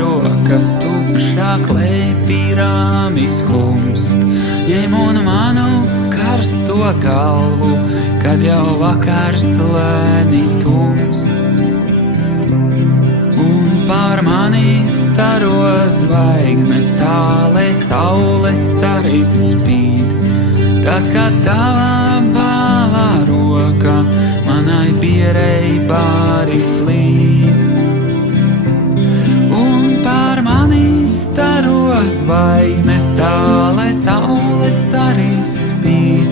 rokas tukšā klēpī rāmi skumst. Ņem un manu karsto galvu, kad jau vakars lēni tumst. Un pār mani staro zvaigznes tālē saules staris spīd. Tad, kad tava balā roka manai pierei pāri slīd. Un pār mani staro zvaigznes tālē saules staris spīd.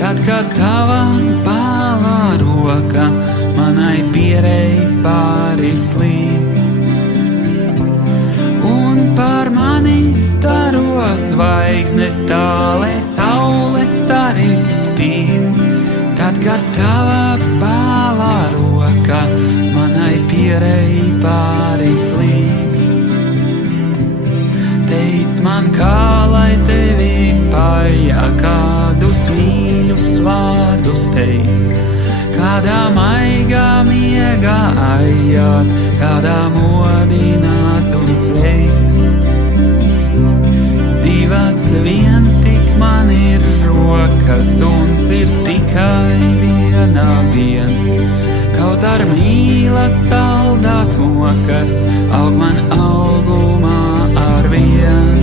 Tad, kad tava balā roka manai pierei pāri slīd. Un pār mani staro zvaigznes tālē saules staris spīd. Tad, kad tava balā roka manai pierei pāri slīd. Teic man, kā lai tevi pajā, kādus mīļus vārdus teic, kādā maigā miegā aijāt, kādā modināt un sveikt. Divas vien tik man ir rokas un sirds tikai viena vien. Kaut ar mīlas saldās mokas aug man augumā arvien.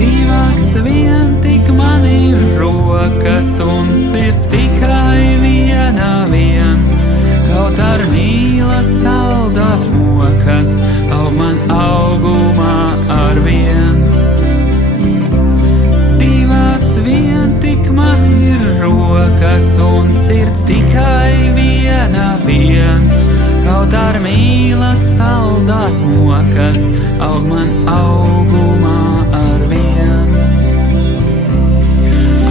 Divas vien tik man ir rokas un sirds tikai viena vien. Kaut ar mīlas saldās mokas aug man augumā arvien. Divas vien tik man ir rokas un sirds tikai viena vien. Kaut ar mīlas saldās mokas aug man augumā arvien.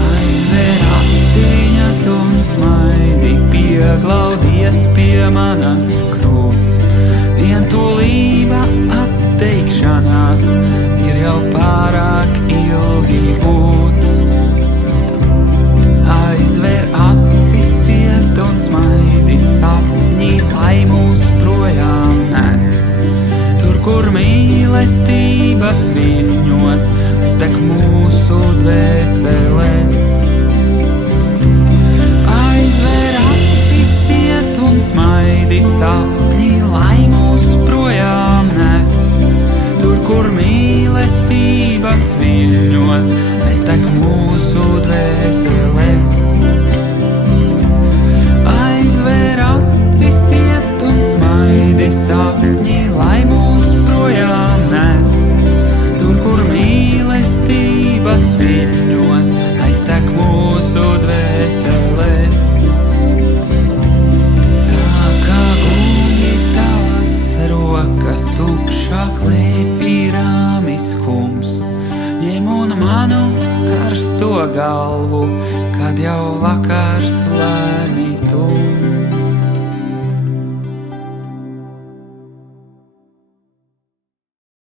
Aizver astiņas un smaidi, pieglaudies pie manas krūts. Vientulība atteikšanās ir jau pārāk ilgi būts. Aizver acis ciet un smaidi, sapņi, lai mūs projām nes. Tur, kur mīlestības viļņos stek mūsu dvēseles. Aizver acis ciet un smaidi, sapņi, lai mūs projām nes. Tur, kur mīlestības viļņos stek mūsu dvēseles. Aizver acis ciet un smaidi, sapņi, lai mūs projām nes. Tur, kur mīlestības viļņos aiztek mūsu dvēseles. Tā kā kungi tavas rokas tukšā klēpī rāmi skumst. Ņem un manu karsto galvu, kad jau vakars lēni tumst.